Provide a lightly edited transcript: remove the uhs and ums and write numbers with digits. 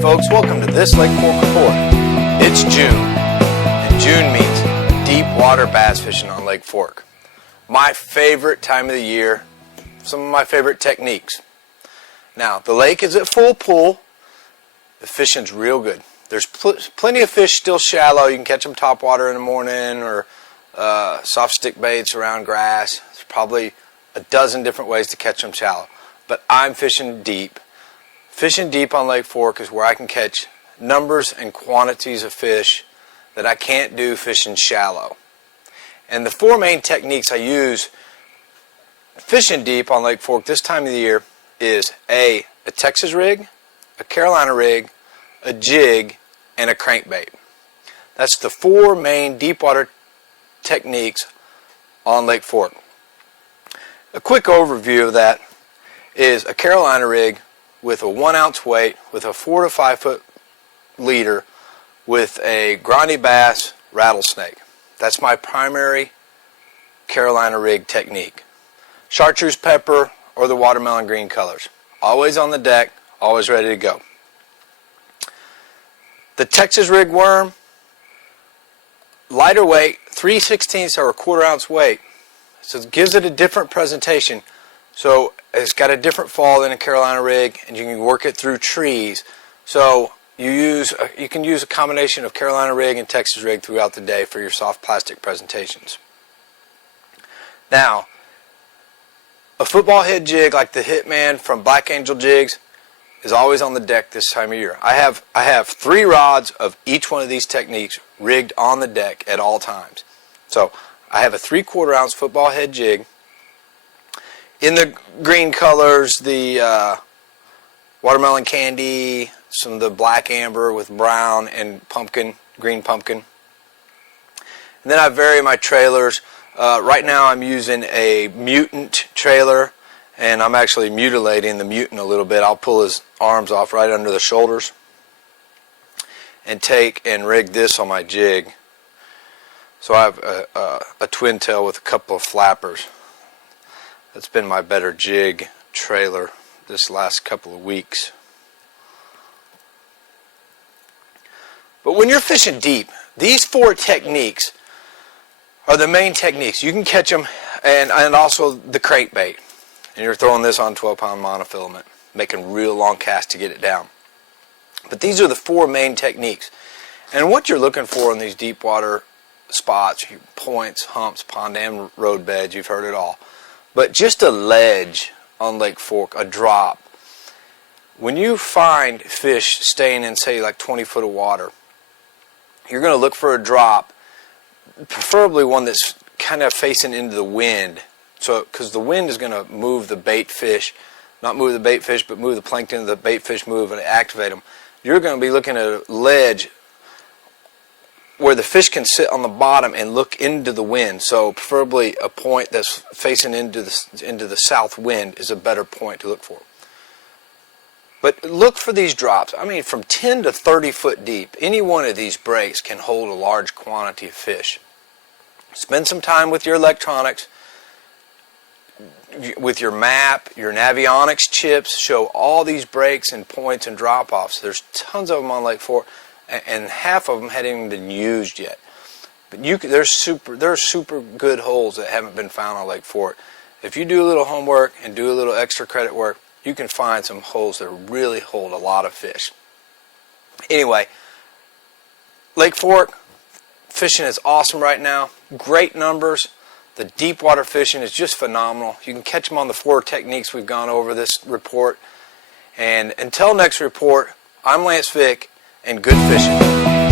Hey folks, welcome to this Lake Fork Report. It's June, and June means deep water bass fishing on Lake Fork. My favorite time of the year, some of my favorite techniques. Now, the lake is at full pull. The fishing's real good. There's plenty of fish still shallow. You can catch them topwater in the morning or soft stick baits around grass. There's probably a dozen different ways to catch them shallow. But I'm fishing deep. Fishing deep on Lake Fork is where I can catch numbers and quantities of fish that I can't do fishing shallow. And the four main techniques I use fishing deep on Lake Fork this time of the year is a Texas rig, a Carolina rig, a jig, and a crankbait. That's the four main deep water techniques on Lake Fork. A quick overview of that is a Carolina rig with a 1 ounce weight, with a 4 to 5 foot leader, with a grande bass rattlesnake. That's my primary Carolina rig technique. Chartreuse pepper or the watermelon green colors. Always on the deck, always ready to go. The Texas rig worm, lighter weight, 3/16 or a 1/4 ounce weight. So it gives it a different presentation. So it's got a different fall than a Carolina rig, and you can work it through trees. So you can use a combination of Carolina rig and Texas rig throughout the day for your soft plastic presentations. Now, a football head jig like the Hitman from Black Angel Jigs is always on the deck this time of year. I have 3 rods of each one of these techniques rigged on the deck at all times. So I have a 3/4 ounce football head jig in the green colors, the watermelon candy, some of the black amber with brown and pumpkin, green pumpkin. And then I vary my trailers. Right now I'm using a mutant trailer, and I'm actually mutilating the mutant a little bit. I'll pull his arms off right under the shoulders and take and rig this on my jig. So I have a twin tail with a couple of flappers. That's been my better jig trailer this last couple of weeks. But when you're fishing deep, these 4 techniques are the main techniques. You can catch them, and also the crankbait. And you're throwing this on 12-pound monofilament, making real long casts to get it down. But these are the 4 main techniques. And what you're looking for in these deep water spots, points, humps, pond dam, road beds, you've heard it all. But just a ledge on Lake Fork, a drop. When you find fish staying in, say, like 20 foot of water, you're going to look for a drop, preferably one that's kind of facing into the wind. So, because the wind is going to move the bait fish, not move the bait fish, but move the plankton, the bait fish move and activate them. You're going to be looking at a ledge where the fish can sit on the bottom and look into the wind. So preferably a point that's facing into the south wind is a better point to look for. But look for these drops. I mean, from 10 to 30 foot deep, any one of these breaks can hold a large quantity of fish. Spend some time with your electronics, with your map, your Navionics chips. Show all these breaks and points and drop-offs. There's tons of them on Lake Fork, and half of them hadn't even been used yet. But there's super good holes that haven't been found on Lake Fork. If you do a little homework and do a little extra credit work, you can find some holes that really hold a lot of fish. Anyway, Lake Fork fishing is awesome right now. Great numbers. The deep water fishing is just phenomenal. You can catch them on the 4 techniques we've gone over this report. And until next report, I'm Lance Vick, and good fishing.